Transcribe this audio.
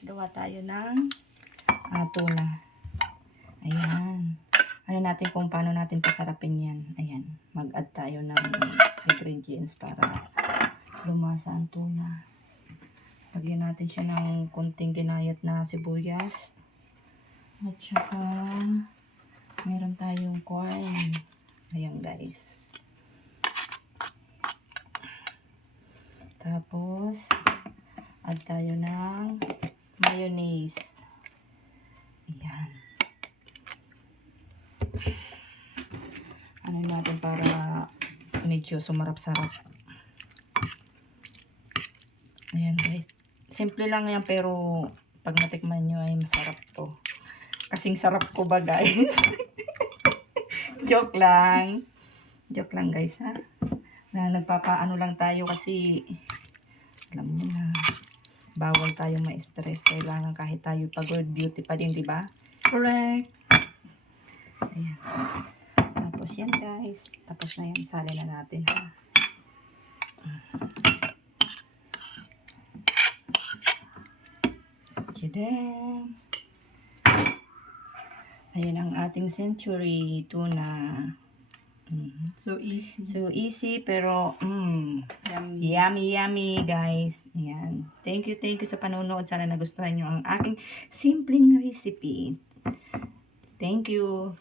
gawa tayo ng tuna. Ayan. Ano natin kung paano natin pasarapin yan. Ayan. Mag-add tayo ng ingredients para lumasa ang tuna. Lagyan natin siya ng konting ginayat na sibuyas. At saka meron tayong corn. Ayan guys. Tapos add tayo ng mayonnaise. Ayan. Ano natin para medyo sumarap-sarap. Ayan guys. Simple lang yan pero pag natikman nyo ay masarap to. Kasing sarap ko ba guys? Joke lang. Joke lang guys ha. Na nagpapaano lang tayo kasi alam mo na bawal tayo ma-stress. Kailangan kahit tayo pagod, beauty pa din, di ba? Correct. Ayan. Tapos yan guys. Tapos na yan. Sali na natin ha. Tadam! Ayan ang ating century tuna. So easy. So easy pero yummy yummy guys. Ayan. Thank you sa panonood. Sana nagustuhan nyo ang aking simpleng recipe. Thank you.